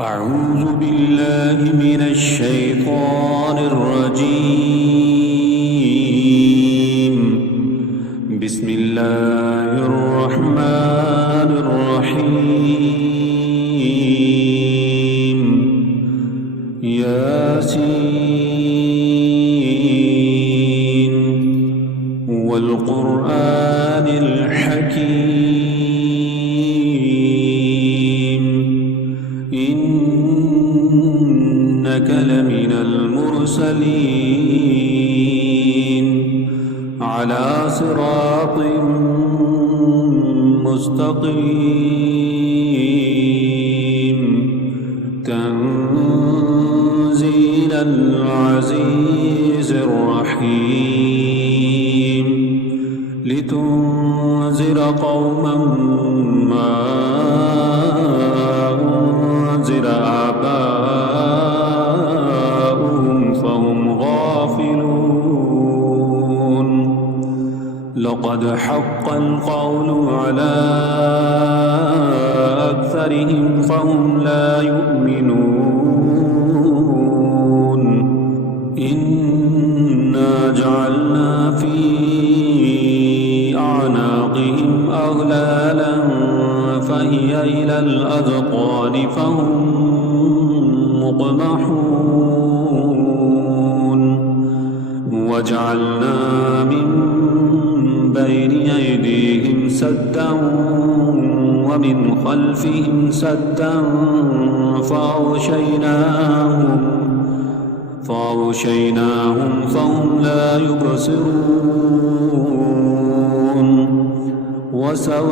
أعوذ بالله من الشيطان الرجيم. بسم الله الرحمن الرحيم. ياسين والقرآن الحكيم. إنك لمن المرسلين على صراط مستقيم. تنزيل العزيز الرحيم. لتنذر قوما ما أنذر آباؤهم فهم غافلون. لقد حق القول على أكثرهم فهم لا يؤمنون. إنا جعلنا في أعناقهم أغلالا فهي إلى الأذقان فهم مقمحون. وجعلنا من بين أيديهم سدا ومن خلفهم سدا فأغشيناهم فهم لا يبصرون. وسواء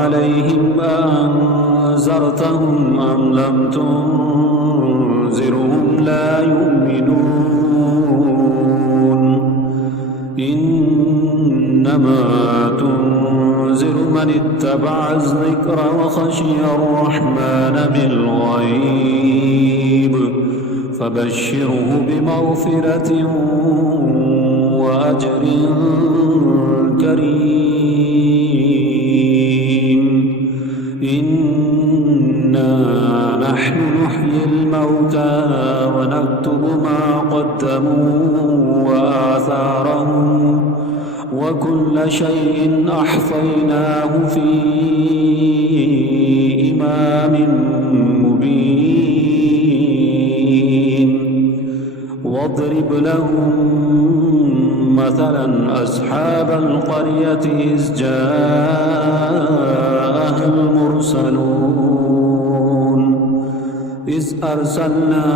عليهم أنذرتهم أم لم تنذرهم لا يؤمنون. إنما تنذر من اتبع الذكر وخشي الرحمن بالغيب فبشره بمغفرة وأجر كريم. إنا نحن نحيي الموتى ونكتب ما قدموا وآثارهم وكل شيء أحصيناه في إمام مبين. واضرب لهم مثلا أصحاب القرية إذ جاءها المرسلون إذ أرسلنا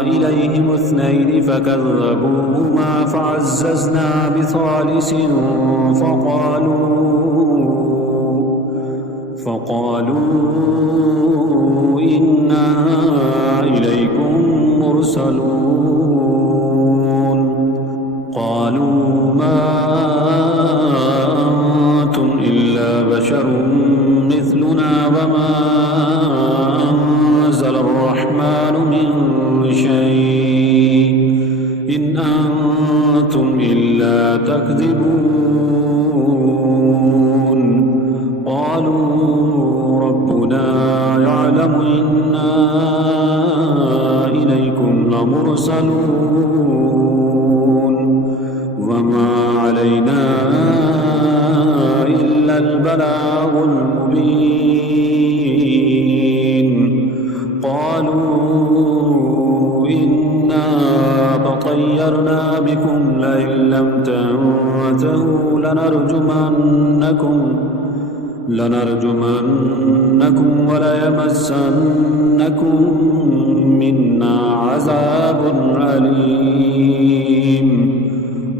إليهم اثنين فكذبوهما فعززنا بثالث فقالوا إنا إليكم مرسلون. قالوا ما أنتم إلا بشر مثلنا وما أنزل الرحمن من شيء إن أنتم إلا تكذبون. قالوا ربنا يعلم إنا إليكم لمرسلون وما علينا إلا البلاغ المبين. قالوا إنا تطيرنا بكم لئن لم تنتهوا لنرجمنكم وليمسنكم منا عذاب أليم.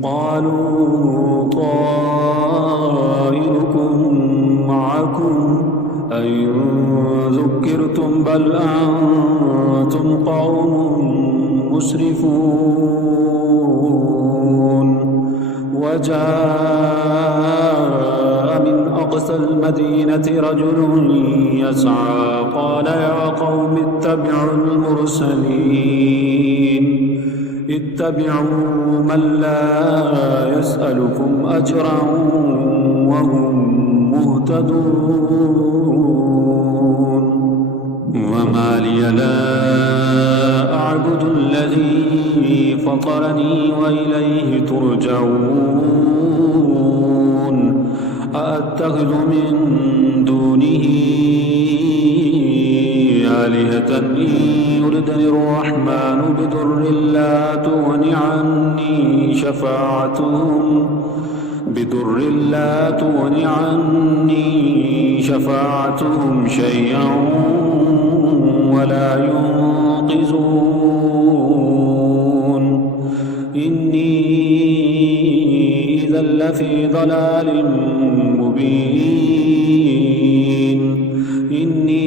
قالوا طائركم معكم أئن ذكرتم بل أنتم قوم مسرفون. وجاء من أقصى المدينة رجل يسعى قال يا قوم اتبعوا المرسلين اتبعوا من لا يسألكم أجرا وهم مهتدون. فطرني وإليه ترجعون أأتخذ من دونه آلهة إن يردني الرحمن بضر لا تغن عني شفاعتهم شيئا ولا ينقذون إني إذا لفي ضلال مبين إني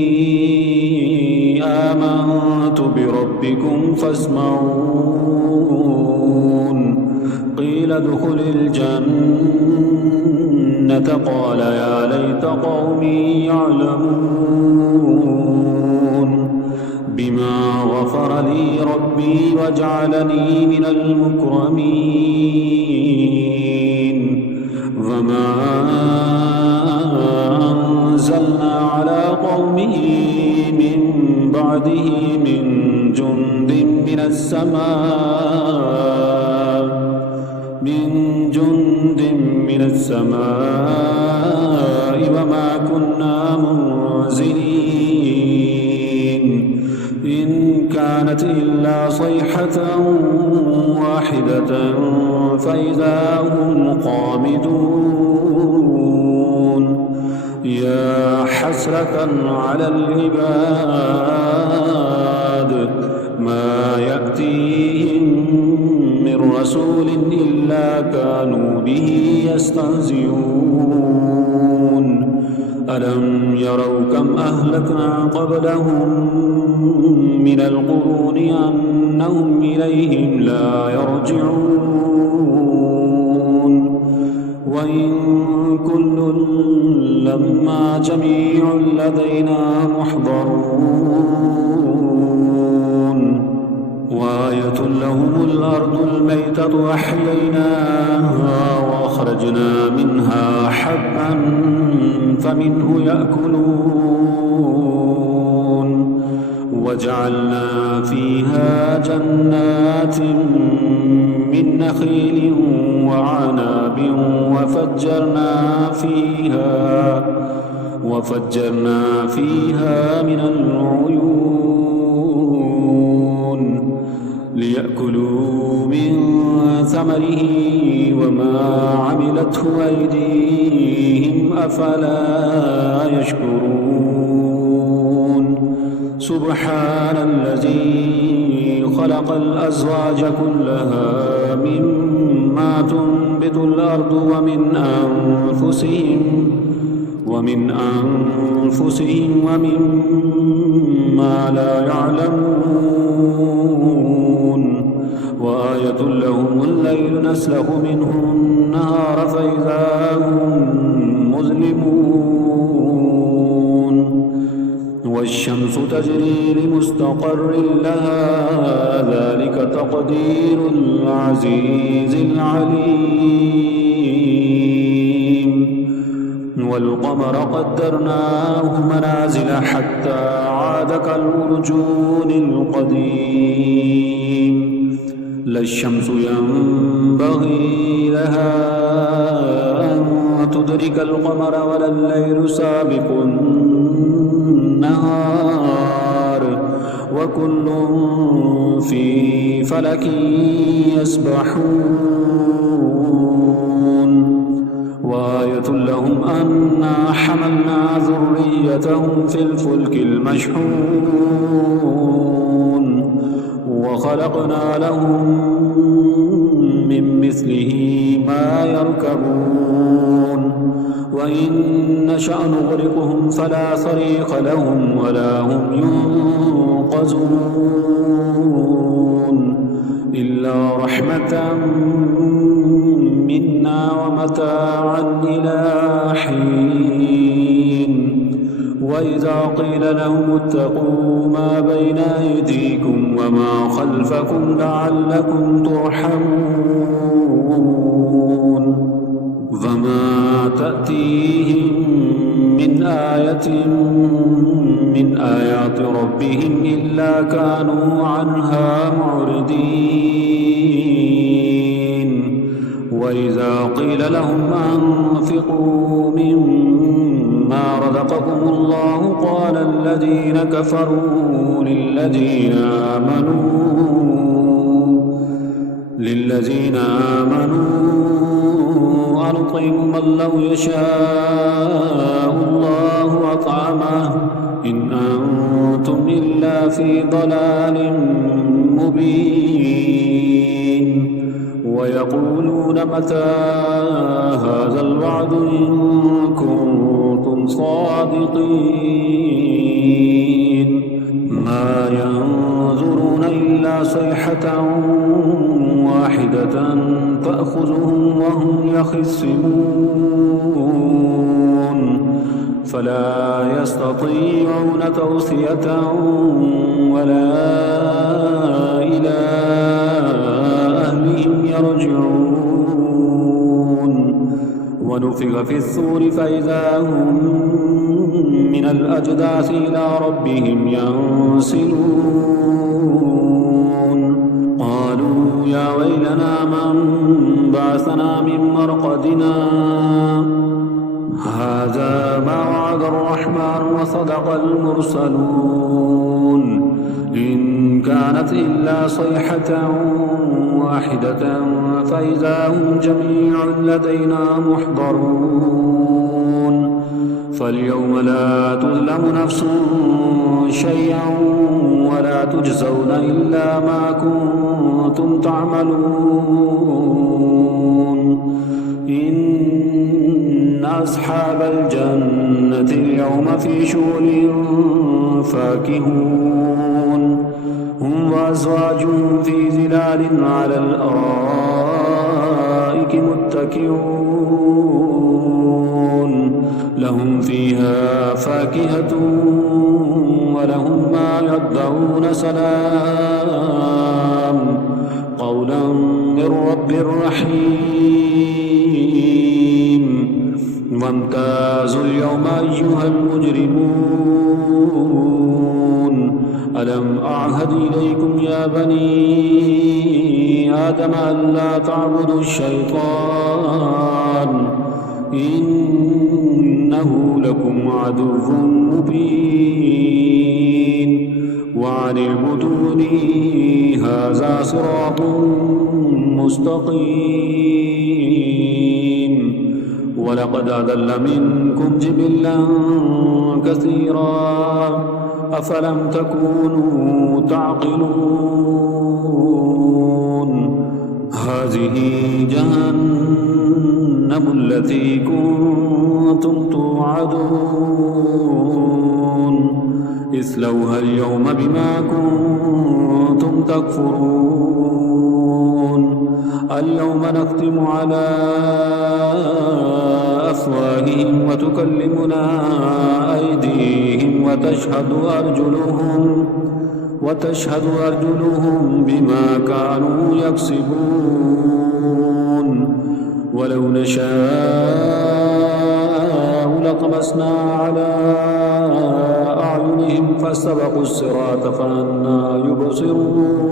آمنت بربكم فاسمعون قيل ادخل الجنة قال يا ليت قومي يعلمون بما غفر لي ربي وجعلني من المكرمين وما أنزلنا على قومه من بعده من جند من السماء وما كنا منزلين إن كانت إلا صيحة واحدة فإذا هم قامدون يا حسرة على العباد ما يأتيهم من رسول إلا كانوا به يستهزئون ألم يروا كم أهلكنا قبلهم من القرون أنهم إليهم لا يرجعون وإن كل لما جميع لدينا محضرون وآية لهم الأرض الميتة أحييناها وأخرجنا منها حبا فمنه يأكلون وجعلنا فيها جنات من نخيل وعناب وفجرنا فيها من العيون ليأكلوا من ثمره وما عملته أيديهم أفلا يشكرون سبحان الذي خلق الأزواج كلها مما تنبت الأرض ومن أنفسهم ومما لا يعلمون وآية لهم الليل نسلخ منه النهار فإذا هم مظلمون والشمس تجري لمستقر لها ذلك تقدير العزيز العليم والقمر قدرناه منازل حتى عاد كالأرجون القديم لا الشمس ينبغي لها أن تدرك القمر ولا الليل سابق النهار وكل في فلك يسبحون وآية لهم أنا حملنا ذريتهم في الفلك المشحون وخلقنا لهم من مثله ما يركبون وإن نشأ نغرقهم فلا صريخ لهم ولا هم ينقذون إلا رحمة منا ومتاعا إلى حين وإذا قيل لهم اتقوا ما بين أيديكم وما خلفكم لعلكم ترحمون وما تأتيهم من آية من آيات ربهم إلا كانوا عنها معرضين وإذا قيل لهم أنفقوا مما رزقكم الله قال الذين كفروا للذين آمنوا أنطعم من لو يشاء الله أطعمه إن أنتم إلا في ضلال مبين ويقولون متى هذا الوعد إن كنتم صادقين ما ينظرون إلا صيحة واحدة تأخذهم وهم يخصمون فلا يستطيعون توصية ولا إلى أهلهم يرجعون ونفخ في الصور فإذا هم من الأجداث إلى ربهم ينسلون قالوا يا ويلنا من بعثنا من مرقدنا هذا ما وعد الرحمن وصدق المرسلون إن كانت إلا صيحة واحدة فإذا هم جميع لدينا محضرون فاليوم لا تظلم نفس شيئا ولا تجزون إلا ما كنتم تعملون إن أصحاب الجنة اليوم في شغل فاكهون هم وأزواجهم في ظلال على الأرائك متكئون لهم فيها فاكهة ولهم ما يدعون سلام قولا من رب رحيم وامتازوا اليوم أيها المجرمون ألم أعهد إليكم يا بني آدم ألا تعبدوا الشيطان إنه لكم عدو مبين وعن اعبدوني هذا صراط مستقيم ولقد أضل منكم جبلا كثيرا أفلم تكونوا تعقلون هذه جهنم التي كنتم توعدون اصلوها اليوم بما كنتم تكفرون اليوم نختم على أفواههم وتكلمنا أيديهم وتشهد أرجلهم بما كانوا يكسبون ولو نشاء لطمسنا على أعينهم فاستبقوا الصراط فأنى يبصرون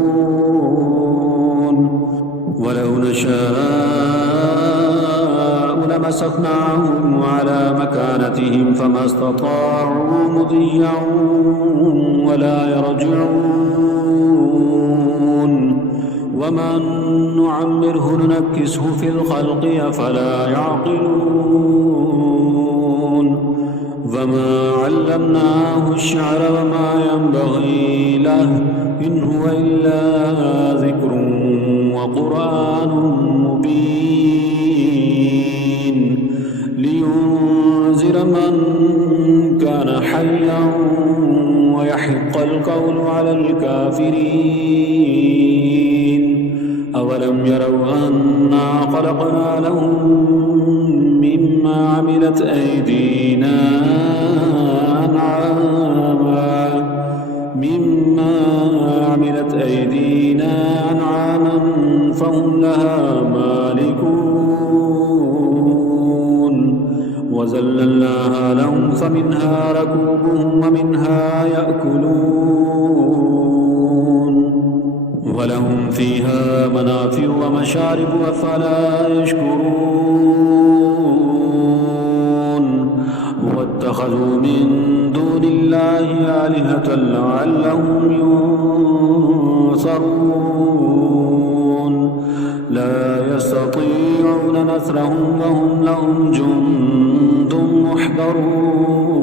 ولو نشاء لمسخناهم على مكانتهم فما استطاعوا مضيا ولا يرجعون ومن نعمره ننكسه في الخلق أفلا يعقلون وما علمناه الشعر وما ينبغي له إن هو إلا ذكر وقرآن مبين لينذر من كان حيا ويحق القول على الكافرين أولم يروا أنا خلقنا لهم مما عملت أيدينا أنعاما فهم لها مالكون وذللناها لهم فمنها ركوبهم ومنها يأكلون ولهم ولهم فيها منافع ومشارب أفلا يشكرون واتخذوا من دون الله آلهة لعلهم ينصرون لا يستطيعون نصرهم وهم لهم جند محضرون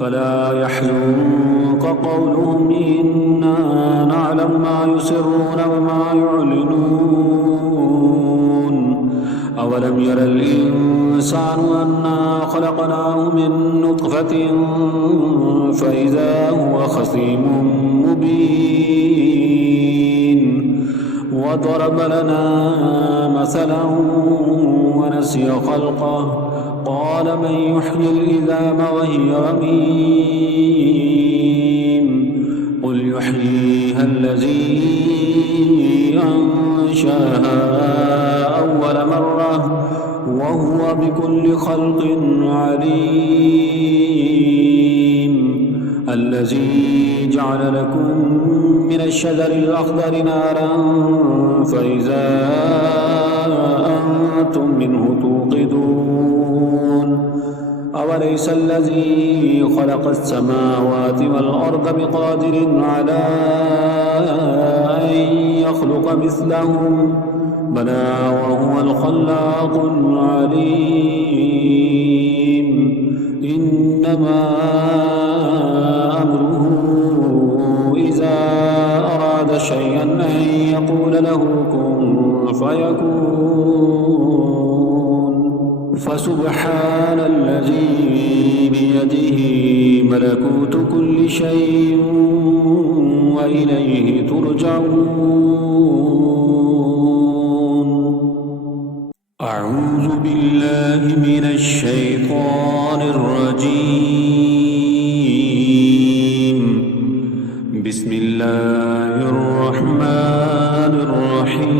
فلا يحزنك قولهم إنا نعلم ما يسرون وما يعلنون أولم ير الإنسان أنا خلقناه من نطفة فإذا هو خصيم مبين وضرب لنا مثلا ونسي خلقه قال من يحيي العظام وهي رميم قل يحييها الذي أنشاها أول مرة وهو بكل خلق عليم الذي جعل لكم من الشجر الأخضر نارا فإذا أنتم منه توقدون أوليس الذي خلق السماوات والأرض بقادر على أن يخلق مثلهم بلى وهو الخلاق العليم إنما أمره إذا أراد شيئا أن يقول له كن فيكون فسبحان الذي بيده ملكوت كل شيء وإليه ترجعون أعوذ بالله من الشيطان الرجيم بسم الله الرحمن الرحيم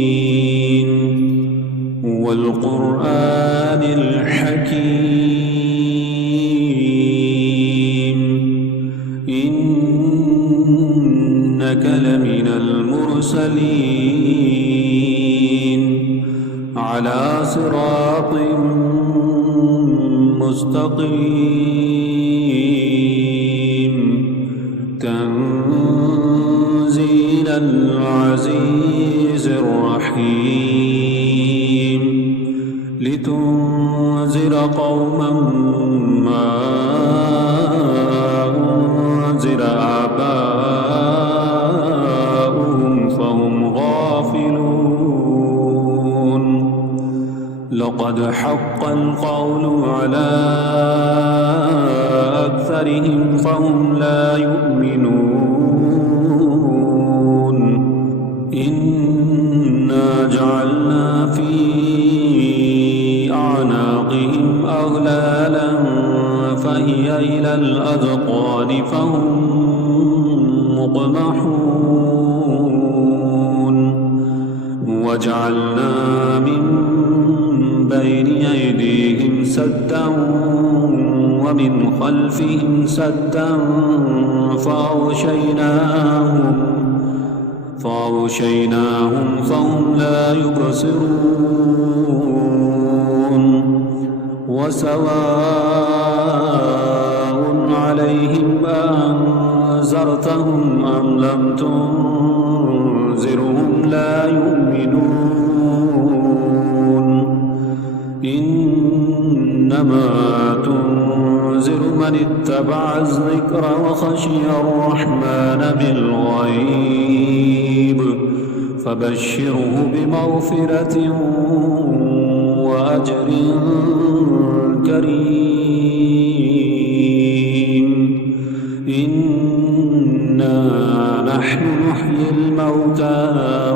ياسين والقرآن الحكيم إنك لمن المرسلين على صراط مستقيم تنزيل العزيز الرحيم لتنذر قوما ما أنذر آباؤهم فهم غافلون لقد حق القول على أكثرهم فهم لا يؤمنون إنا جعلنا في أعناقهم أغلالا فهي إلى الأذقان فهم مقمحون وجعلنا من بين أيديهم سدا ومن خلفهم سدا فأغشيناهم فهم لا يبصرون وسواء عليهم أنذرتهم أم لم تنذرهم لا يؤمنون إنما تنذر من اتبع الذكر وخشي الرحمن بالغيب فبشره بمغفرة وأجر كريم إنا نحن نحيي الموتى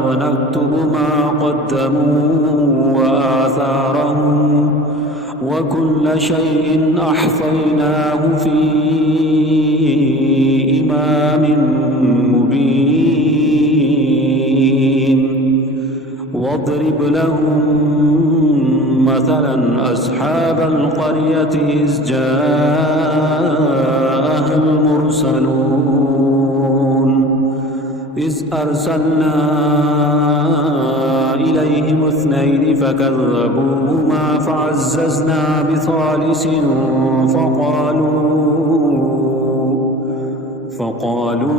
ونكتب ما قدموا وآثارهم وكل شيء أحصيناه في إمام مبين واضرب لهم مثلا أصحاب القرية إذ جاءها المرسلون إذ أرسلنا إليهم 2 فكذبوهما فعززنا بثالث فقالوا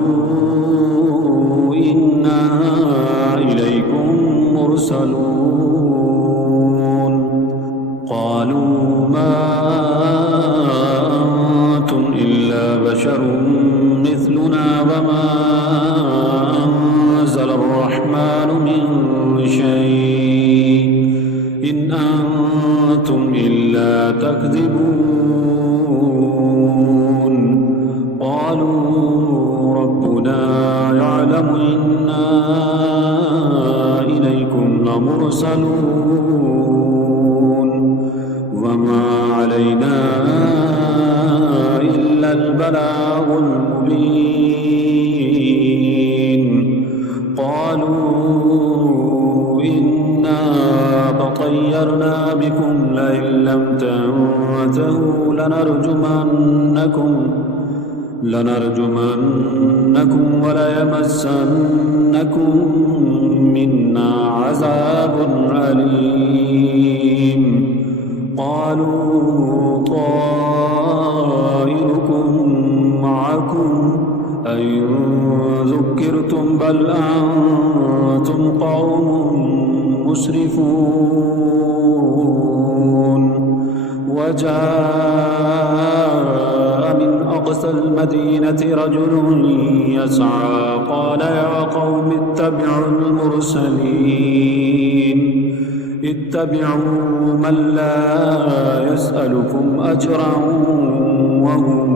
إنا إليكم مرسلون قالوا ما أنتم إلا بشر مثلنا وما أنزل الرحمن من شيء إن أنتم إلا تكذبون قالوا ربنا يعلم إنا إليكم لمرسلون وما علينا إلا البلاغ المبين قالوا إنا تطيرنا بكم لئن لم تنتهوا لنرجمنكم وليمسنكم منا عذاب أليم قالوا طائركم معكم أئن ذكرتم بل أنتم قوم مسرفون وجاء من أقصى المدينة رجل يسعى قال يا قوم اتبعوا المرسلين اتبعوا من لا يسألكم أجرا وهم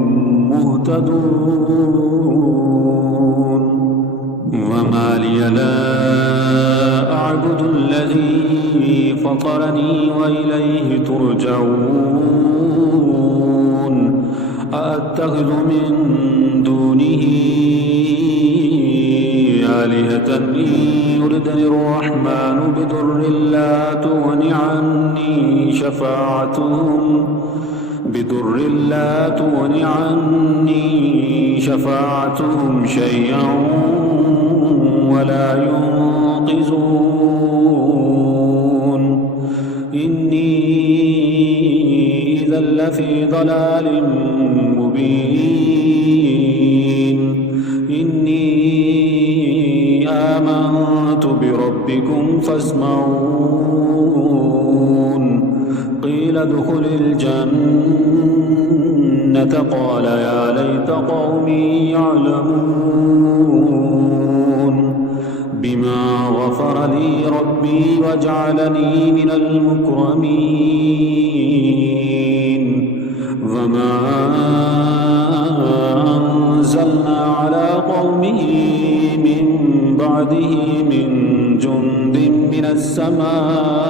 مهتدون وما لي لا أعبد الذي فطرني وإليه ترجعون أأتخذ من دونه آلهة إن يردني الرحمن بضر لا تغن عني شفاعتهم شيئا ولا ينقذون إني إذا لفي ضلال مبين إني آمنت بربكم فاسمعون قيل ادخل الجنة قال يا ليت قومي يعلمون بما غفر لي ربي وجعلني من المكرمين وما أنزلنا على قومه من بعده من جند من السماء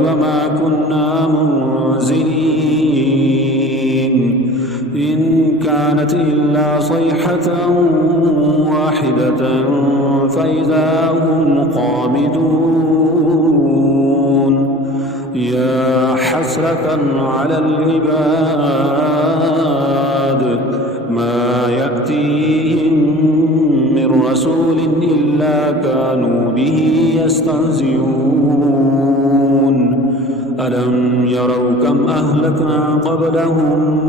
وما كنا منزلين إن كانت إلا صيحة واحدة فإذا هم قامدون يا حسرة على العباد ما يأتيهم من رسول إلا كانوا به يستهزئون ألم يروا كم أهلكنا قبلهم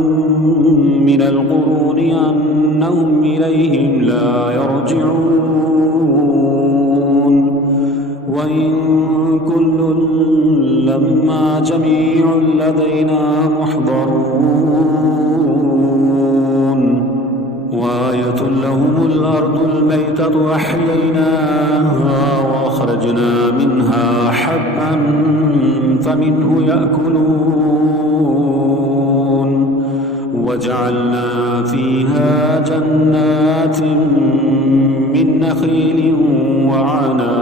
من القرون أنهم إليهم لا يرجعون وإن كل لما جميع لدينا محضرون وآية لهم الأرض الميتة أحييناها وأخرجنا منها حبا فمنه يأكلون وجعلنا فيها جنات من نخيل وعناب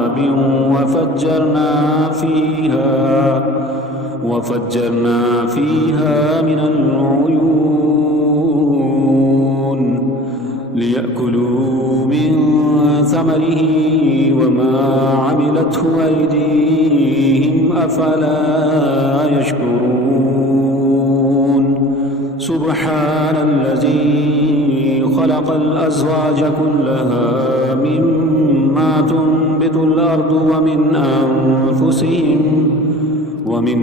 وفجرنا فيها من العيون ليأكلوا من ثمره وما عملته أيديهم أفلا يشكرون سبحان الذي خلق الأزواج كلها مما تنبت الأرض ومن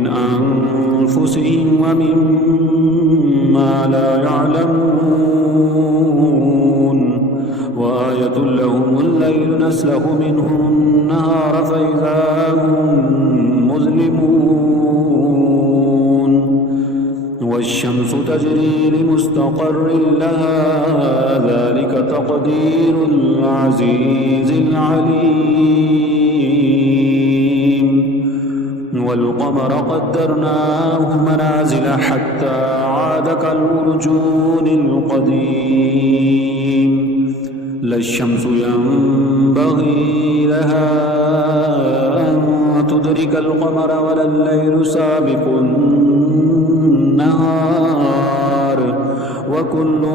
أنفسهم ومما لا يعلمون وآية لهم الليل نسلخ منه النهار فإذا هم مظلمون والشمس تجري لمستقر لها ذلك تقدير العزيز العليم والقمر قدرناه منازل حتى عاد كالأرجون القديم لا الشمس ينبغي لها أن تدرك القمر ولا الليل سابق النهار وكل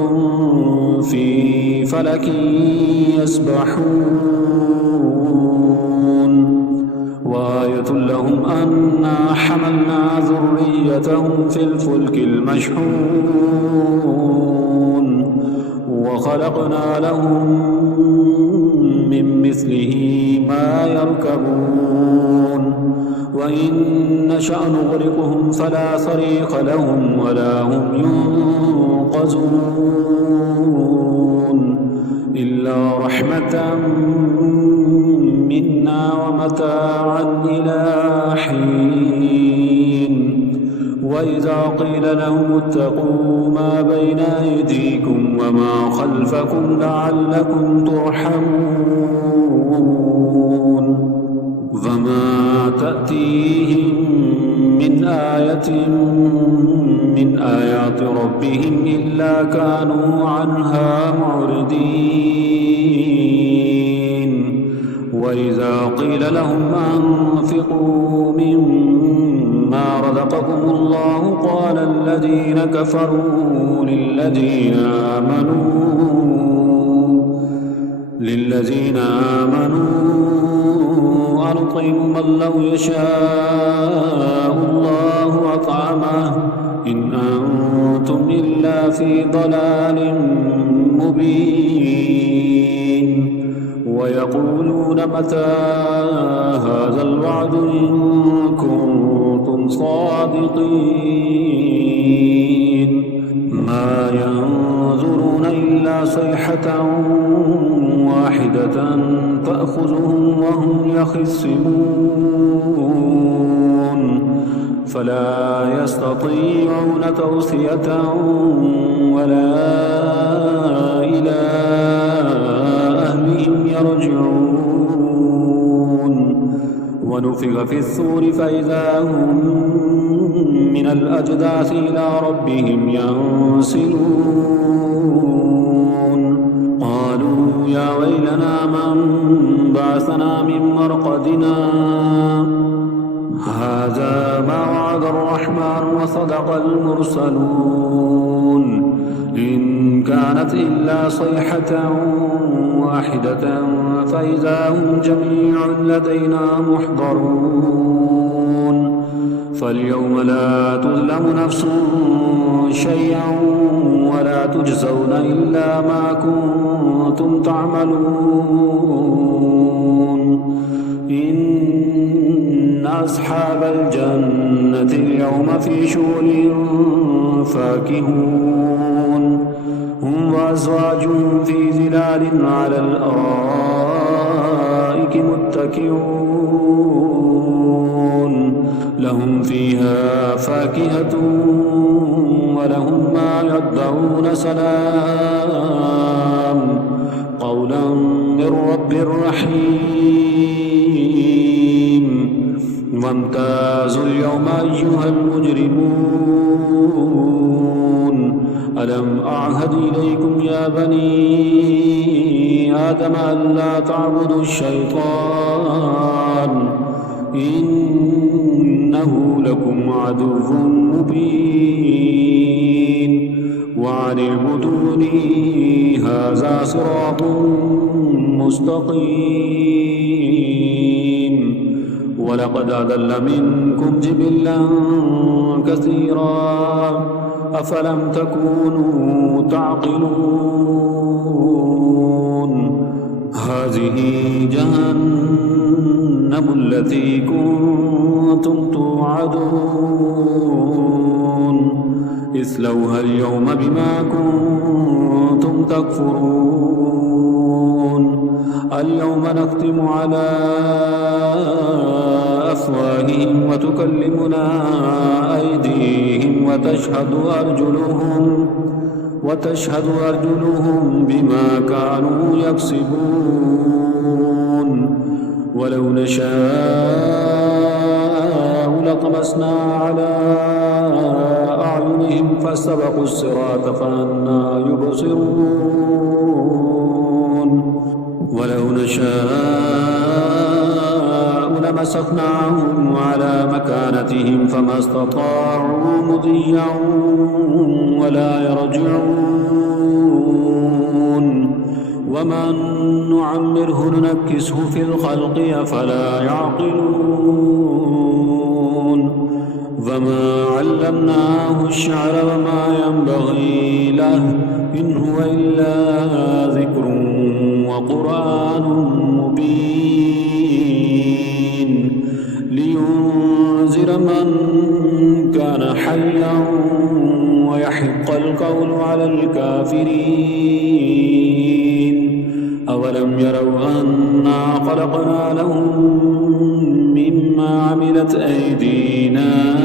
في فلك يسبحون وآية لهم أنا حملنا ذريتهم في الفلك المشحون وخلقنا لهم من مثله ما يركبون وإن نشأ نغرقهم فلا صريخ لهم ولا هم ينقذون إلا رحمة منا ومتاعا إلى حين وإذا قيل لهم اتقوا ما بين أيديكم وما خلفكم لعلكم ترحمون فما تأتيهم من آية من آيات ربهم إلا كانوا عنها معرضين وإذا قيل لهم أنفقوا مما رزقكم الله قال الذين كفروا للذين آمنوا أنطعم من لو يشاء الله أطعمه إن أنتم إلا في ضلال مبين ويقولون متى هذا الوعد إن كنتم صادقين ما ينظرون إلا صيحة واحدة تأخذهم وهم يخصمون فلا يستطيعون توصية ولا إلى أهلهم يرجعون ونفخ في الصور فإذا هم من الأجداث إلى ربهم ينسلون قالوا يا ويلنا من بعثنا من مرقدنا هذا ما وعد الرحمن وصدق المرسلون إن كانت إلا صيحة واحدة فإذا هم جميع لدينا محضرون فاليوم لا تظلم نفس شيئا ولا تجزون إلا ما كنتم تعملون إن أصحاب الجنة اليوم في شغل فاكهون هم وأزواجهم في ظلال على الأرائك متكئون لهم فيها فاكهة ولهم ما يدعون سلام قولا من رب رحيم وامتازوا اليوم أيها المجرمون ألم أعهد إليكم يا بني آدم ألا تعبدوا الشيطان إنه لكم عدو مبين وعن اعبدوني هذا صراط مستقيم ولقد أضل منكم جبلا كثيرا أفلم تكونوا تعقلون هذه جهنم التي كنتم توعدون اصلوها اليوم بما كنتم تكفرون اليوم نختم على أفواههم وتكلمنا أيديهم وتشهد أرجلهم بما كانوا يكسبون ولو نشاء لطمسنا على أعينهم فاستبقوا الصراط فأنى يبصرون ولو نشاء لمسخناهم على مكانتهم فما استطاعوا مضيا ولا يرجعون ومن نعمره ننكسه في الخلق أفلا يعقلون وما علمناه الشعر وما ينبغي له إن هو إلا ذكر وقرآن مبين لينذر من كان حيا ويحق القول على الكافرين أولم يروا أنا خلقنا لهم مما عملت أيدينا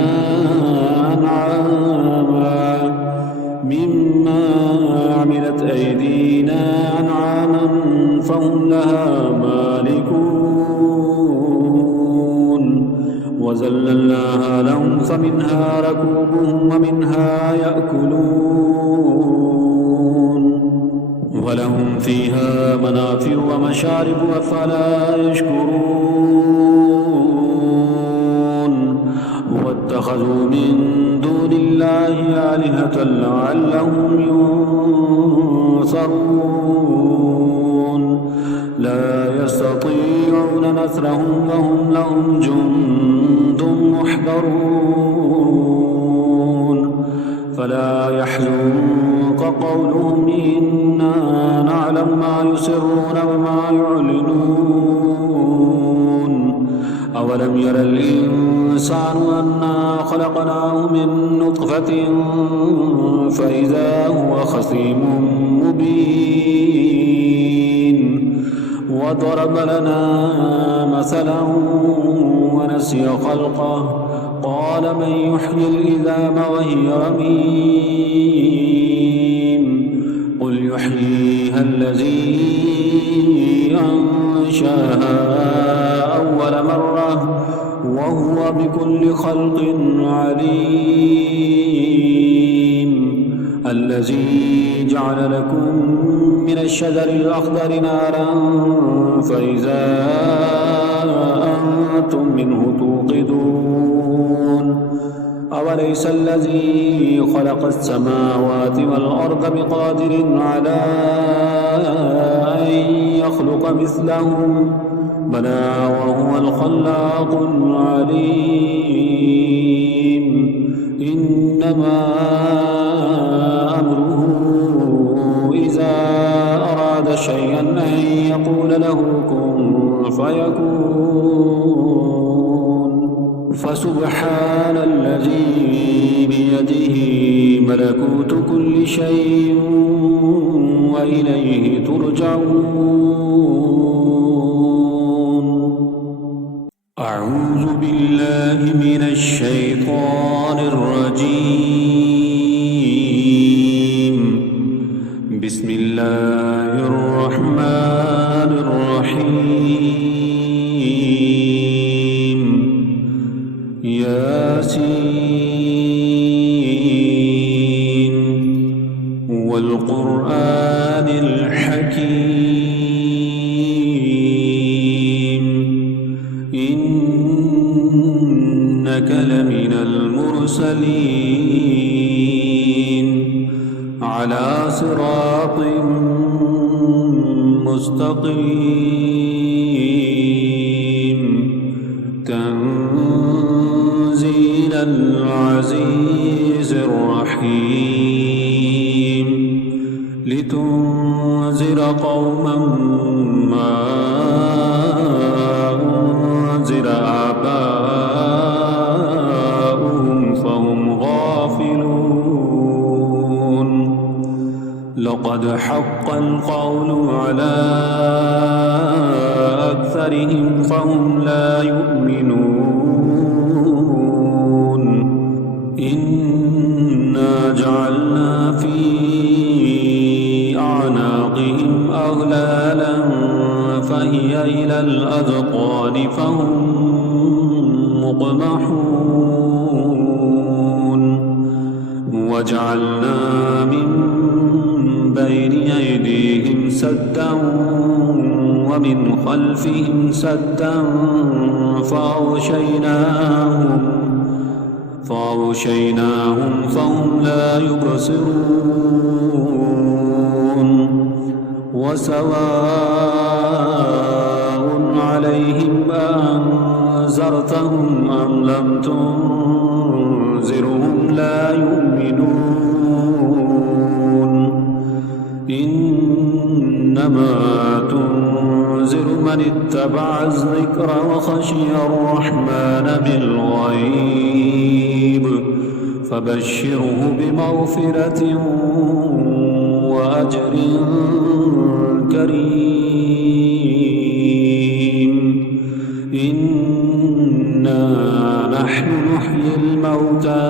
أنعاما فهم لها مالكون وذللناها لهم فمنها ركوبهم ومنها يأكلون ولهم فيها منافع ومشارب أفلا يشكرون واتخذوا من دون الله آلهة لعلهم ينصرون لا يستطيعون نصرهم وهم لهم جند محضرون فلا يحزنك قولهم إنا نعلم ما يسرون وما يعلنون أولم ير الإنسان أنا خلقناه من نطفة فإذا هو خصيم مبين وضرب لنا مثلا ونسي خلقه قال من يحيي العظام وهي رميم قل يحييها الذي أنشاها أول مرة وهو بكل خلق عليم الذي جعل لكم من الشجر الأخضر نارا فإذا أنتم منه توقدون أوليس الذي خلق السماوات والأرض بقادر على أن يخلق مثلهم بلى وهو الخلاق العليم إنما أمره إذا أراد شيئا أن يقول له كن فيكون فسبحان الذي بيده ملكوت كل شيء وإليه ترجعون أعوذ بالله من الشيطان الرجيم بسم الله الرحمن الرحيم ياسين والقرآن الحكيم إنك لمن المرسلين على صراط مستقيم مستقيم تنزيل العزيز الرحيم لتنذر قوما ما أنذر آباؤهم فهم غافلون لقد حق القول على أكثرهم فهم لا يؤمنون إنا جعلنا في أعناقهم أغلالا فهي إلى الأذقان فهم مقمحون وجعلنا من بين أيديهم سدا ومن خلفهم سدا فأغشيناهم فهم لا يبصرون وسواء عليهم أنذرتهم أم لم تنذرهم لا يؤمنون إنما تنذر من اتبع الذكر وخشي الرحمن بالغيب فبشره بمغفرة وأجر كريم إنا نحن نحيي الموتى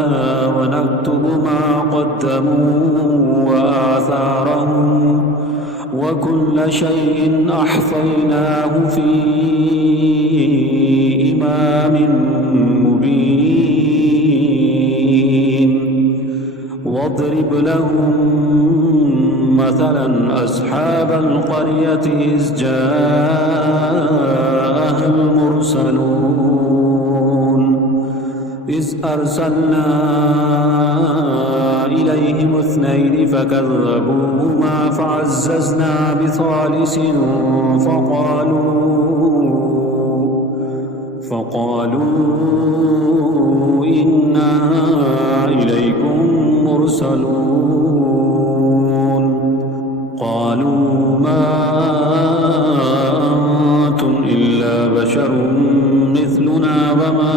ونكتب ما قدموا وآثارهم وكل شيء أحصيناه في إمام مبين واضرب لهم مثلا أصحاب القرية إذ جاءها المرسلون إذ أرسلنا إليهم اثنين فكذبوهما فعززنا بثالث فقالوا إنا إليكم مرسلون قالوا ما أنتم إلا بشر مثلنا وما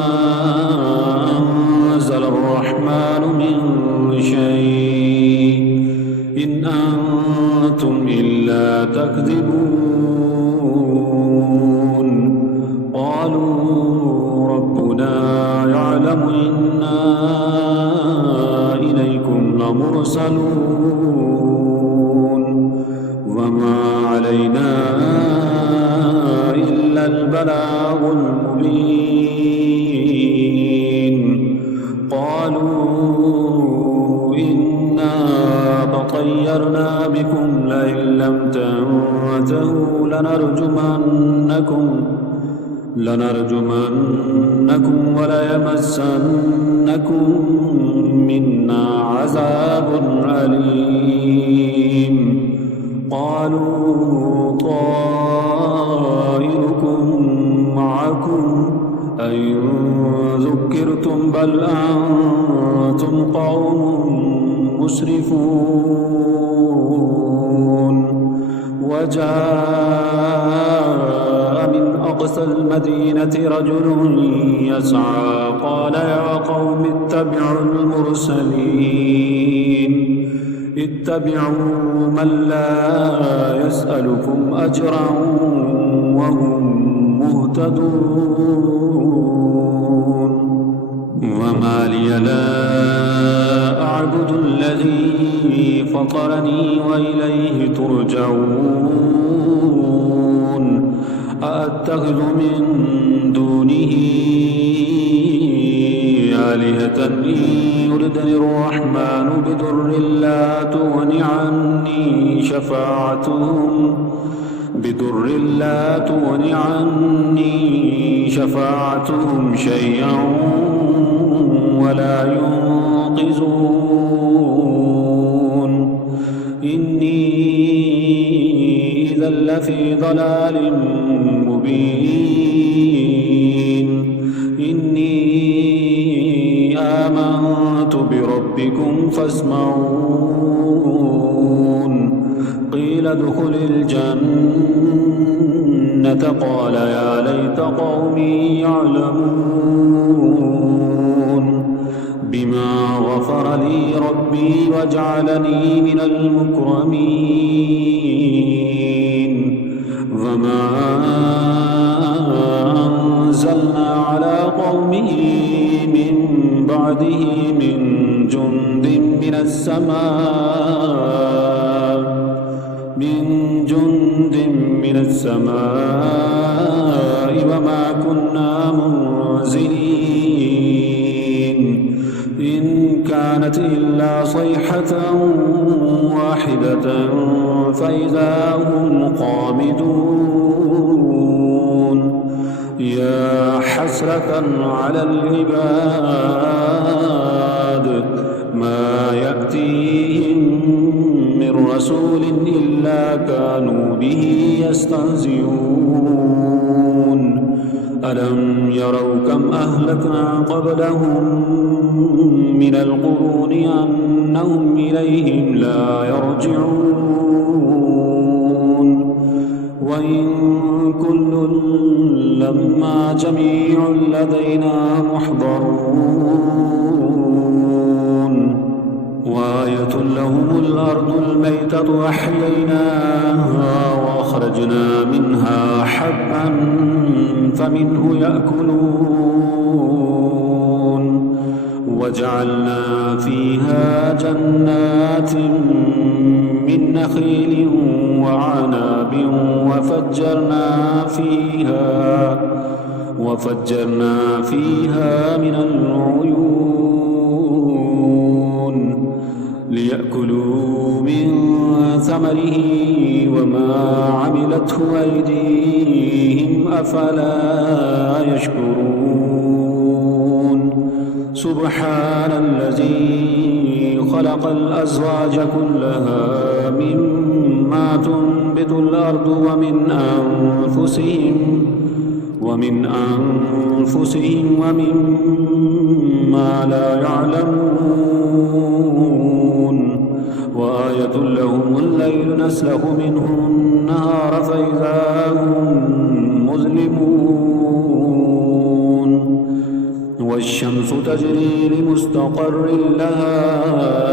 أنزل الرحمن من شيء إن أنتم إلا تكذبون قالوا ربنا يعلم إنا إليكم لمرسلون وما علينا إلا البلاغ المبين قالوا إنا تطيرنا بكم لئن لم تنتهوا لنرجمنكم وليمسنكم منا عذاب أليم قالوا طائركم معكم أئن ذكرتم بل أنتم قوم مسرفون وجاء من أقصى المدينة رجل يسعى قال يا قوم اتبعوا المرسلين اتبعوا من لا يسألكم أجرا وهم مهتدون وما لي لا أعبد الذي فطرني وإليه ترجعون أأتخذ من دونه آلهة إن يردني الرحمن بضر لا تغن عني شفاعتهم شيئا ولا ينقذون إني إذا لفي ضلال مبين إني آمنت بربكم فاسمعون قيل ادخل الجنة قال يا ليت قومي يعلمون بما غفر لي ربي وجعلني من المكرمين وما أنزلنا على قومه من بعده من جند من السماء وما كنا منزلين إن كانت إلا صيحة واحدة فإذا هم قامدون يا حسرة على العباد ما يأتيهم من رسول إلا كانوا به يستهزئون ألم يروا كم أهلكنا قبلهم من القرون أنهم إليهم لا يرجعون وإن كل لما جميع لدينا محضرون وآية لهم الأرض الميتة أحييناها وأخرجنا منها حبا فمنه يأكلون وجعلنا فيها جنات من نخيل وعناب وفجرنا فيها من العيون ليأكلوا من ثمره وما عملته أيديهم أفلا يشكرون سبحان الذي خلق الأزواج كلها مما تنبت الأرض ومن أنفسهم ومما لا يعلمون وآية لهم الليل نسلخ منه النهار فإذا هم مظلمون والشمس تجري لمستقر لها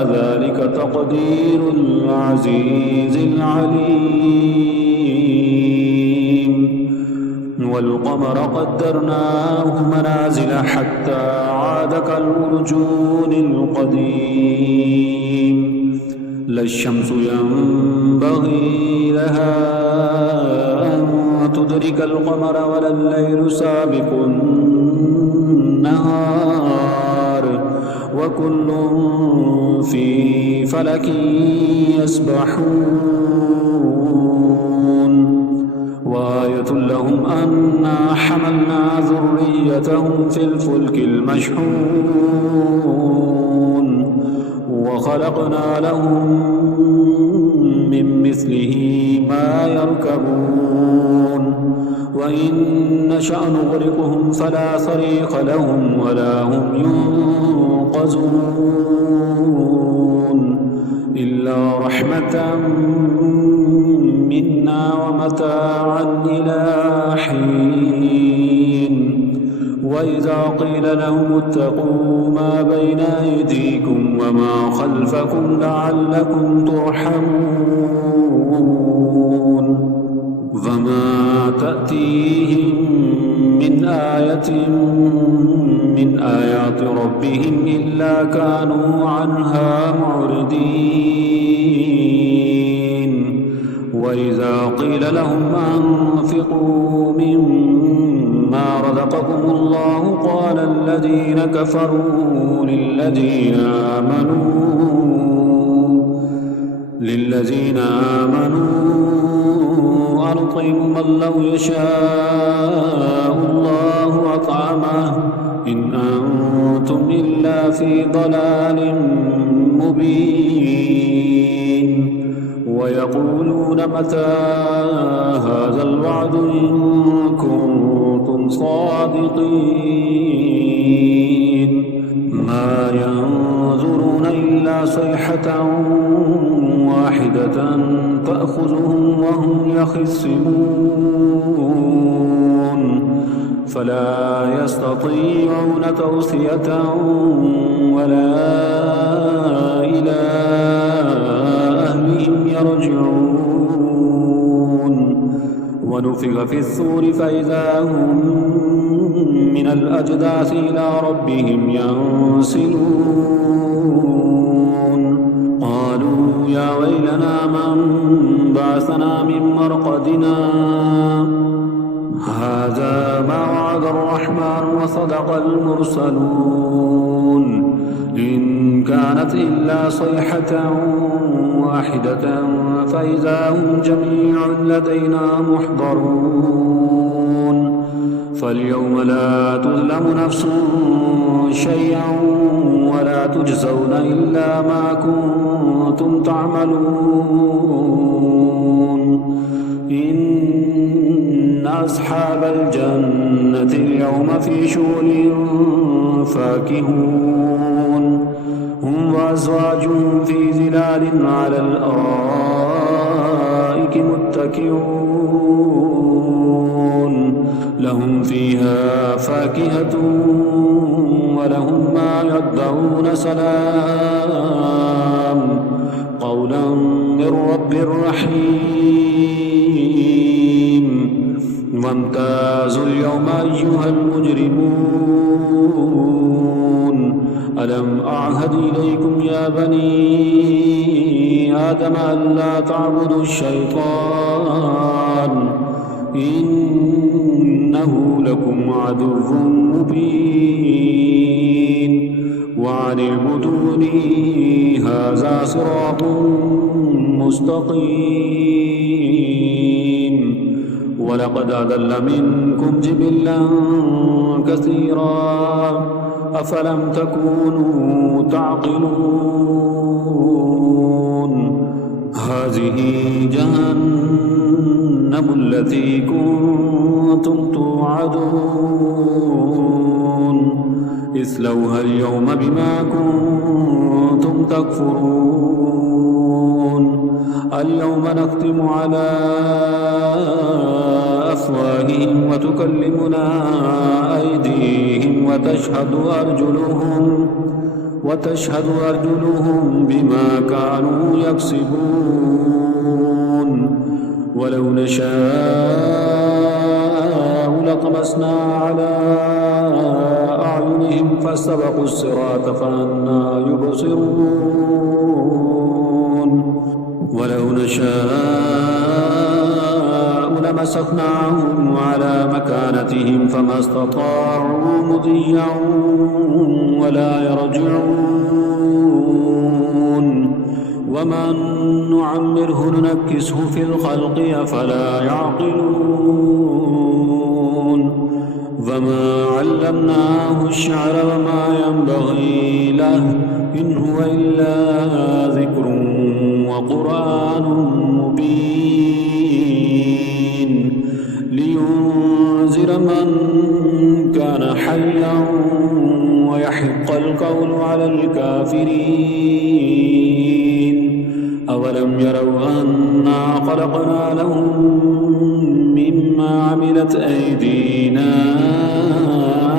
ذلك تقدير العزيز العليم والقمر قدرناه منازل حتى عاد كالأرجون القديم لا الشمس ينبغي لها أن تدرك القمر ولا الليل سابق النهار وكل في فلك يسبحون وآية لهم أنا حملنا ذريتهم في الفلك المشحون وخلقنا لهم من مثله ما يركبون وإن نشأ نغرقهم فلا صريخ لهم ولا هم ينقذون إلا رحمة منا ومتاعا إلى حين وإذا قيل لهم اتقوا ما بين أيديكم وما خلفكم لعلكم ترحمون وما تأتيهم من آية من آيات ربهم إلا كانوا عنها معرضين وإذا قيل لهم أنفقوا مما رزقكم الله قال الذين كفروا للذين آمنوا أنطعم من لو يشاء الله أطعمه إن أنتم إلا في ضلال مبين ويقولون متى هذا الوعد إن كنتم صادقين ما ينظرون إلا صيحة واحدة تأخذهم وهم يخصمون فلا يستطيعون توصية ولا إلى أهلهم يرجعون ونفخ في الصور فإذا هم من الأجداث إلى ربهم ينسلون قالوا يا ويلنا من بعثنا من مرقدنا هذا ما وعد الرحمن وصدق المرسلون إن كانت إلا صيحة واحدة فإذا هم جميع لدينا محضرون فاليوم لا تظلم نفس شيئا ولا تجزون إلا ما كنتم تعملون إن أصحاب الجنة اليوم في شغل فاكهون هم وأزواجهم في ظلال على الأرائك متكئون لهم فيها فاكهة ولهم ما يدعون سلام قولا من رب رحيم وامتازوا اليوم أيها المجرمون ألم أعهد إليكم يا بني آدم ألا تعبدوا الشيطان إنه لكم عدو مبين وعن اعبدوني هذا صراط مستقيم ولقد أضل منكم جبلا كثيرا أفلم تكونوا تعقلون هذه جهنم التي كنتم توعدون اصلوها اليوم بما كنتم تكفرون اليوم نختم على أفواههم وتكلمنا أيديهم وتشهد أرجلهم بما كانوا يكسبون ولو نشاء لطمسنا على أعينهم فاستبقوا الصراط فأنى يبصرون ولو نشاء لمسخناهم على مكانتهم فما استطاعوا مضيا ولا يرجعون ومن نعمره ننكسه في الخلق أفلا يعقلون وما علمناه الشعر وما ينبغي له إن هو إلا ذكر وقرآن مبين لينذر من كان حيا ويحق القول على الكافرين أولم يروا أنا خلقنا لهم مما عملت أيدينا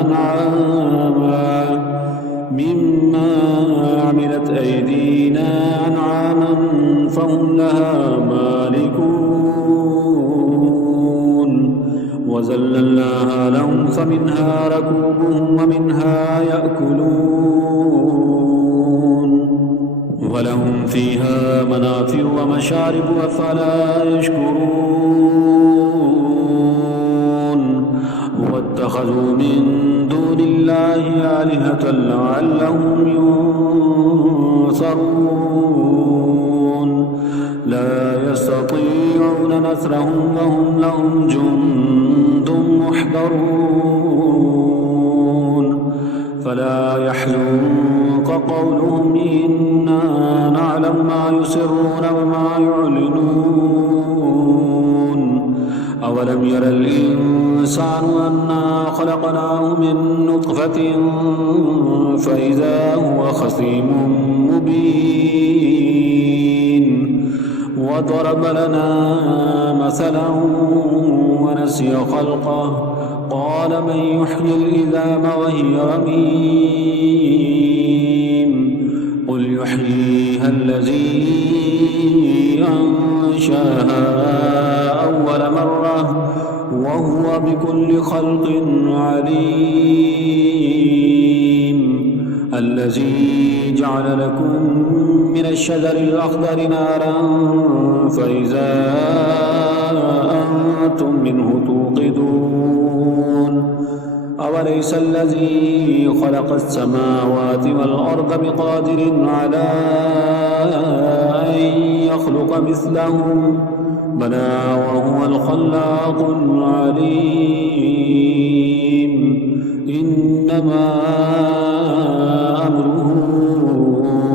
أنعاما فهم لها مالكون وذللناها لهم فمنها ركوبهم ومنها يأكلون ولهم فيها منافع ومشارب أفلا يشكرون واتخذوا من دون الله آلهة لعلهم ينصرون لا يستطيعون نصرهم وهم لهم جند محضرون فلا يحزنك فقولهم إنا نعلم ما يسرون وما يعلنون أولم ير الإنسان أنا خلقناه من نطفة فإذا هو خصيم مبين وضرب لنا مثلا ونسي خلقه قال من يحيي العظام وهي رميم قل يحييها الذي أنشاها أول مرة وهو بكل خلق عليم الذي جعل لكم من الشجر الأخضر نارا فإذا أنتم منه توقدون أوليس الذي خلق السماوات والأرض بقادر على أن يخلق مثلهم بلى وهو الخلاق العليم إنما أمره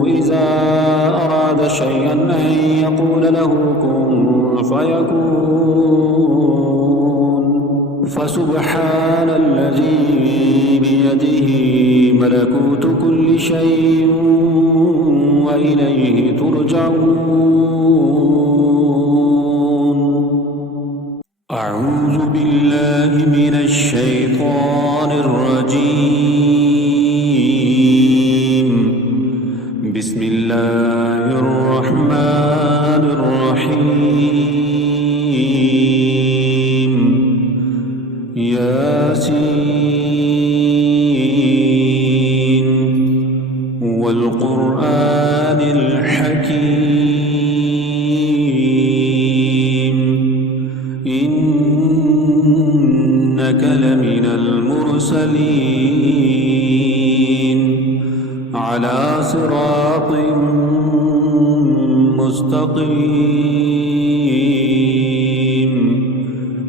إذا أراد شيئا أن يقول له كن فيكون فسبحان الذي بيده ملكوت كل شيء وإليه ترجعون أعوذ بالله من الشيطان الرجيم بسم الله الرحمن الرحيم ياسين والقرآن الحكيم إنك لمن المرسلين على صراط مستقيم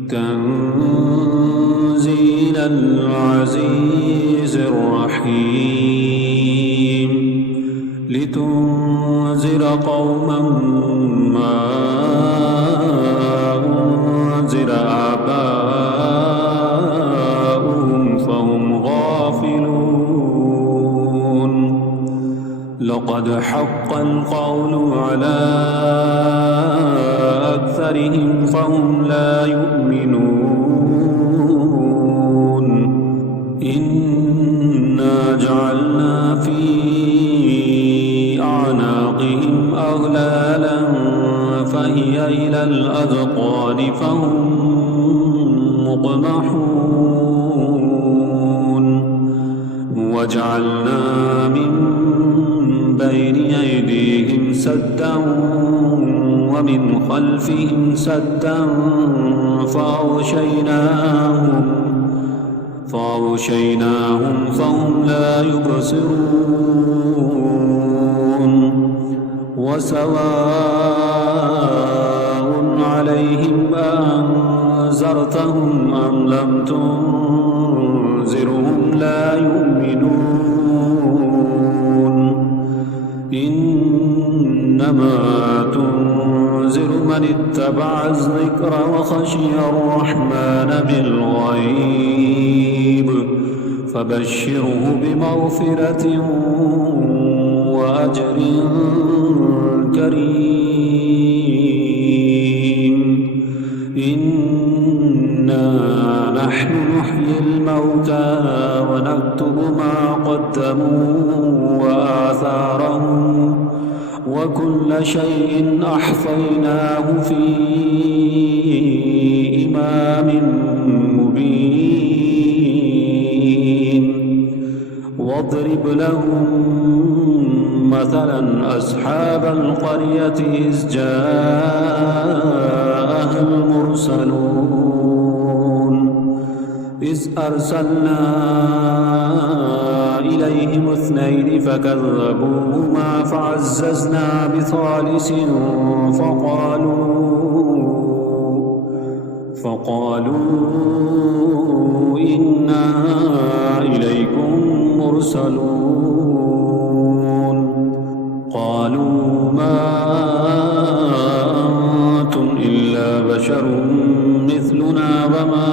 تنزيل العزيز الرحيم لتنذر قوما ما أنذر آباؤهم فهم غافلون لقد حق القول على أكثرهم فهم لا يؤمنون إنا جعلنا في أعناقهم أغلالا فهي إلى الأذقان فهم مقمحون وجعلنا من بين أيديهم سدا ومن خلفهم سدا فأغشيناهم فهم لا يبصرون وسواء عليهم أنذرتهم أم لم تنذرهم لا يؤمنون إنما تنذر من اتبع الذكر وخشي الرحمن بالغيب فبشره بمغفرة وأجر كريم إنا نحن نحيي الموتى ونكتب ما قدموا وآثارهم وكل شيء أحصيناه في إمام مبين واضرب لهم مثلا أصحاب القرية إذ جاءها المرسلون إذ أرسلنا إليهم اثنين فكذبوهما فعززنا بثالث فقالوا إنا إليكم مرسلون بشر مثلنا وما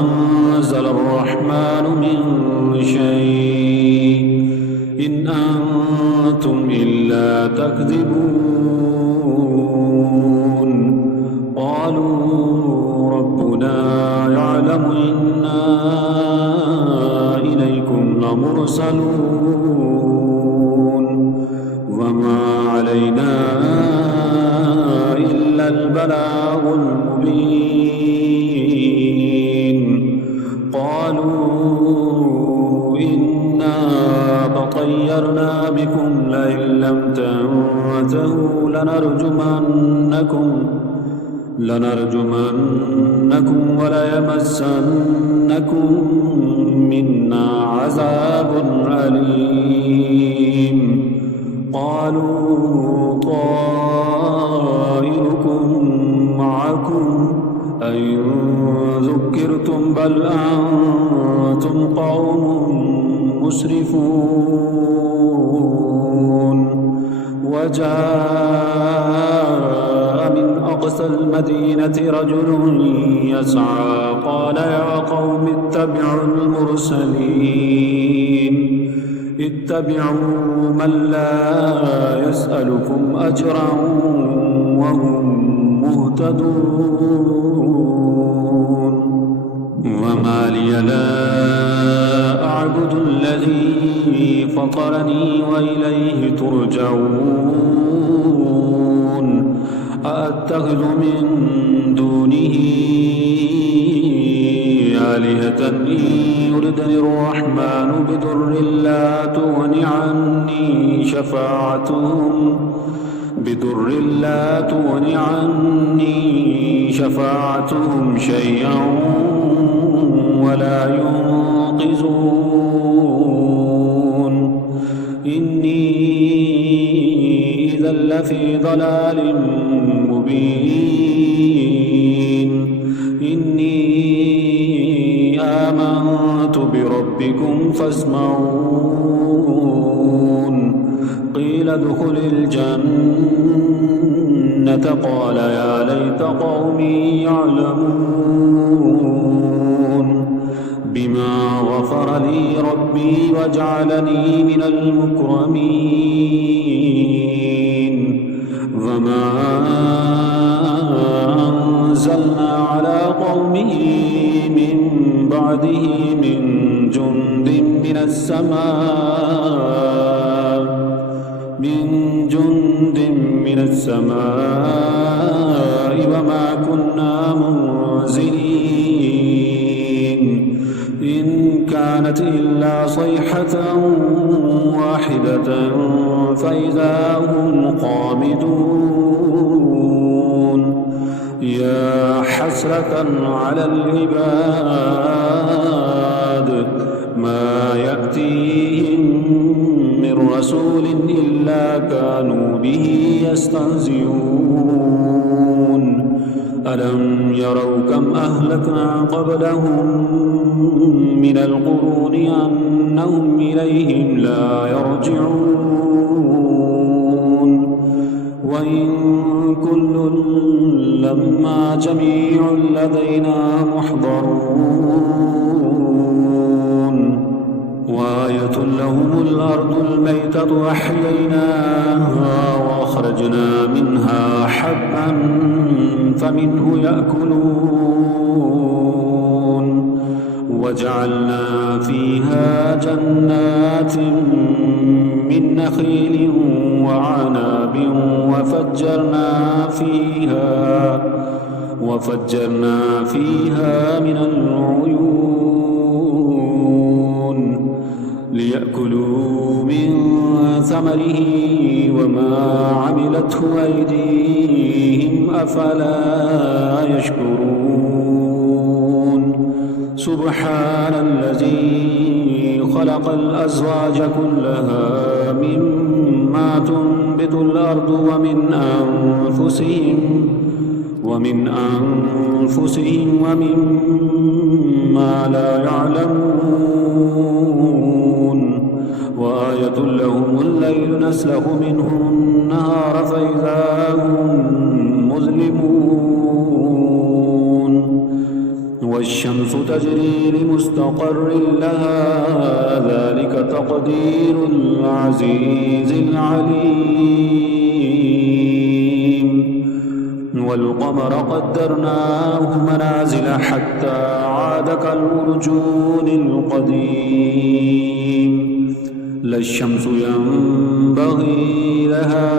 أنزل الرحمن من شيء إن أنتم إلا تكذبون قالوا ربنا يعلم إنا إليكم لمرسلون وما علينا إلا البلاغ المبين قالوا إنا تطيرنا بكم لئن لم تنتهوا لنرجمنكم وليمسنكم منا عذاب أليم قالوا طائركم معكم أئن ذكرتم بل أنتم قوم مسرفون وجاء من أقصى المدينة رجل يسعى قال يا قوم اتبعوا المرسلين اتبعوا من لا يسألكم أجرا وهم مهتدون وما لي لا أعبد الذي فطرني وإليه ترجعون أأتخذ من دونه آلهة إن يردني الرحمن بضر لا تغن عني شفاعتهم شيئا ولا ينقذون إني إذا لفي ضلال مبين إني آمنت بربكم فاسمعون قيل ادخل الجنة قال يا ليت قومي يعلمون بما غفر لي ربي وجعلني من المكرمين وما أنزلنا على قومه من بعده من جند من السماء وما كنا منزلين إن كانت إلا صيحة واحدة فإذا هم خامدون يا حسرة على العباد ما يأتيهم من رسول إلا كانوا به يستهزئون ألم يروا كم أهلكنا قبلهم من القرون أنهم إليهم لا يرجعون وإن كل لما جميع لدينا محضرون وآية لهم الأرض الميتة أحييناها وأخرجنا منها حبا فمنه يأكلون وجعلنا فيها جنات من نخيل وعناب وفجرنا فيها من العيون ليأكلوا من ثمره وما عملته أيديهم أفلا يشكرون سبحان الذي خلق الأزواج كلها مما تنبت الأرض ومن أنفسهم ومما لا يعلمون وآية لهم الليل نسلخ منه النهار فإذا هم مظلمون والشمس تجري لمستقر لها ذلك تقدير العزيز العليم والقمر قدرناه منازل حتى عاد كالأرجون القديم لا الشمس ينبغي لها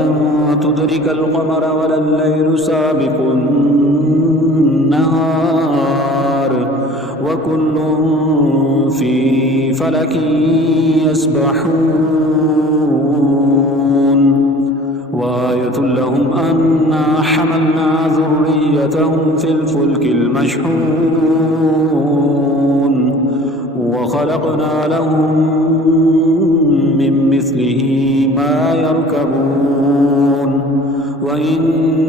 أن تدرك القمر ولا الليل سابق النهار وكل في فلك يسبحون وآية لهم أنا حملنا ذريتهم في الفلك المشحون وخلقنا لهم من مثله ما يركبون وإن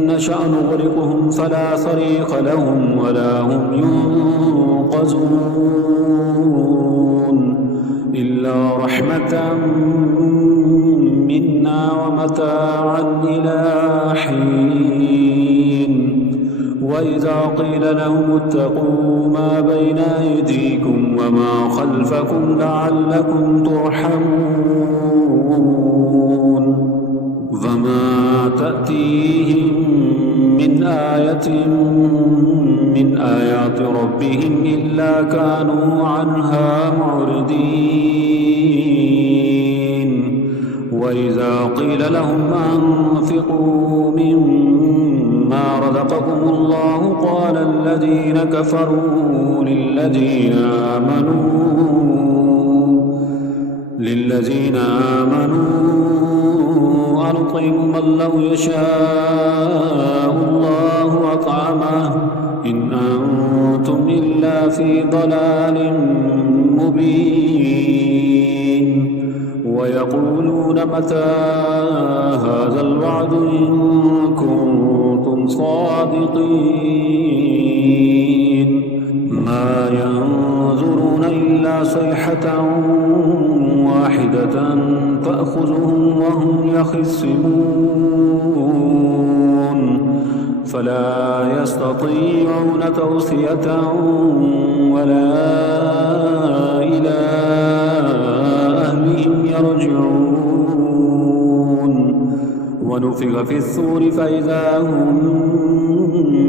نشأ نغرقهم فلا صريخ لهم ولا هم ينقذون إلا رحمة منا ومتاعا إلى حين وإذا قيل لهم اتقوا ما بين أيديكم وما خلفكم لعلكم ترحمون فما تأتيهم من آية من آيات ربهم إلا كانوا عنها معرضين وإذا قيل لهم أنفقوا مما رزقكم الله قال الذين كفروا للذين آمنوا أنطعم من لو يشاء الله أطعمه إن أنتم إلا في ضلال مبين ويقولون متى هذا الوعد إن كنتم صادقين ما ينظرون إلا صيحة واحدة تأخذهم وهم يخصمون فلا يستطيعون توصية ولا إلى أهلهم يرجعون ونفخ في الصور فإذا هم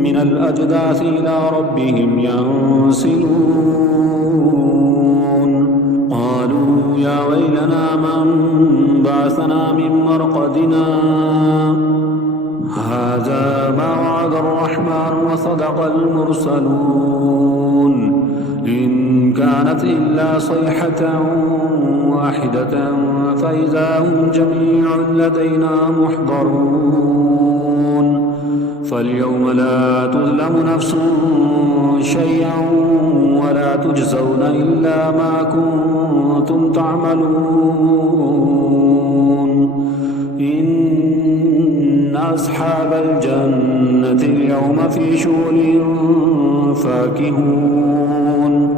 من الأجداث إلى ربهم ينسلون قالوا يا ويلنا من بعثنا من مرقدنا هذا ما وعد الرحمن وصدق المرسلون إن كانت إلا صيحة واحدة فإذا هم جميع لدينا محضرون فاليوم لا تظلم نفس شيئا ولا تجزون إلا ما كنتم تعملون إن أصحاب الجنة اليوم في شغل فاكهون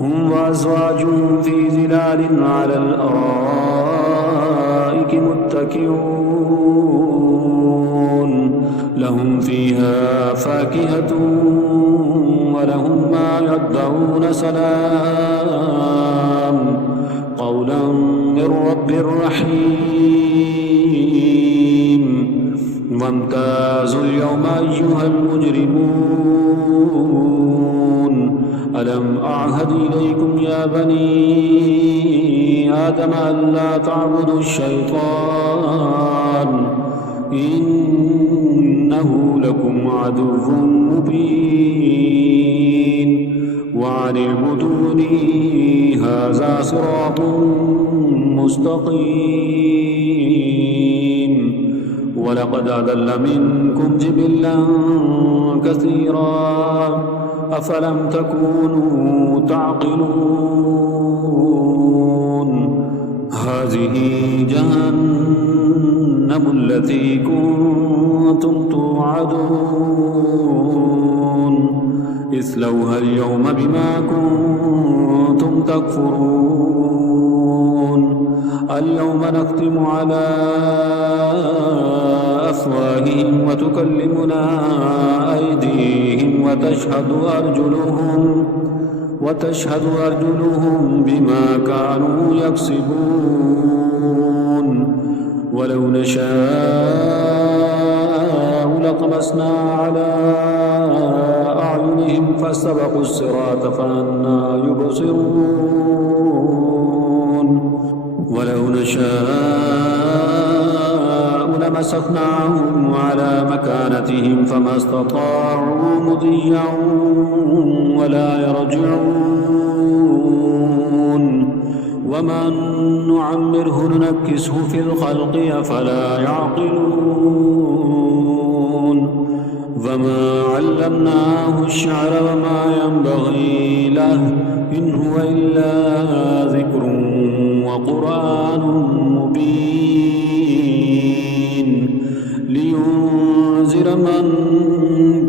هم وأزواجهم في ظلال على الأرائك متكئون لهم فيها فاكهة ولهم ما يدعون سلام قولا من رب رحيم وامتازوا اليوم أيها المجرمون ألم أعهد إليكم يا بني آدم ألا تعبدوا الشيطان إنه لكم عدو مبين وعن اعبدوني هذا صراط مستقيم ولقد أضل منكم جبلا كثيرا أفلم تكونوا تعقلون هذه جهنم التي كنتم توعدون اصلوها اليوم بما كنتم تكفرون اليوم نختم على أفواههم وتكلمنا أيديهم وتشهد أرجلهم بما كانوا يكسبون ولو نشاء لطمسنا على أعينهم فاستبقوا الصراط فأنى يبصرون ولو نشاء لمسخناهم على مكانتهم فما استطاعوا مضيا ولا يرجعون ومن نعمره ننكسه في الخلق أفلا يعقلون وما علمناه الشعر وما ينبغي له إن هو إلا ذكر وقرآن مبين لينذر من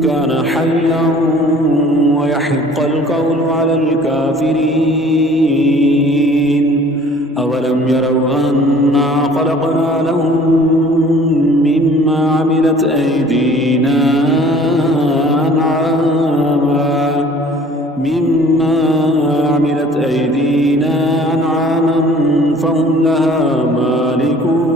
كان حيا ويحق القول على الكافرين أولم يروا أنا خلقنا لهم مما عملت أيدينا أنعاما فهم لها مالكون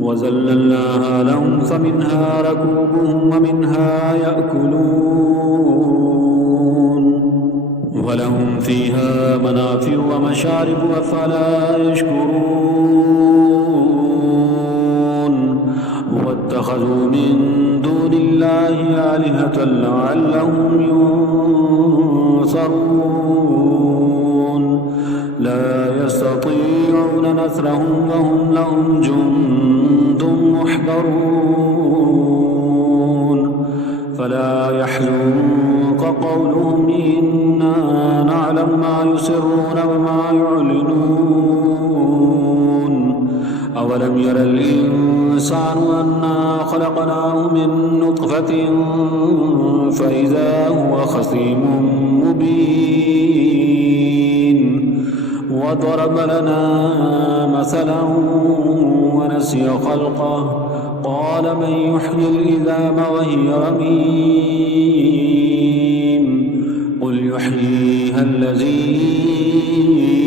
وذللناها لهم فمنها ركوبهم ومنها يأكلون ولهم فيها منافع ومشارب أفلا يشكرون واتخذوا من دون الله آلهة لعلهم ينصرون لا يستطيعون نصرهم وهم لهم جند محضرون فلا يحزنك قولهم إنا نعلم ما يسرون وما يعلنون أولم ير الإنسان أنا خلقناه من نطفة فإذا هو خصيم مبين وضرب لنا مثلا ونسي خلقه قال من يحيي العظام وهي رميم قل يحييها الذي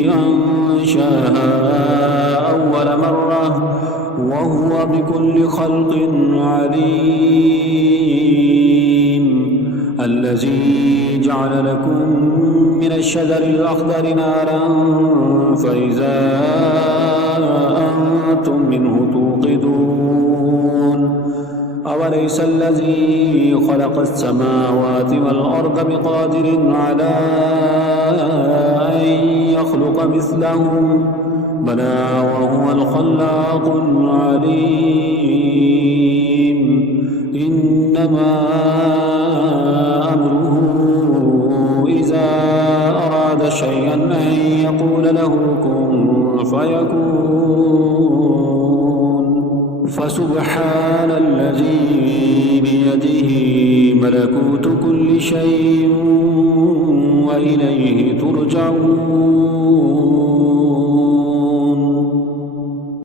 أنشاها أول مرة وهو بكل خلق عليم الذي جعل لكم من الشجر الأخضر نارا فإذا أنتم منه توقدون أوليس الذي خلق السماوات والأرض بقادر على أن يخلق مثلهم بلى وهو الخلاق العليم إنما أمره إذا أراد شيئا أن يقول له كن فيكون فسبحان الذي بيده ملكوت كل شيء وإليه ترجعون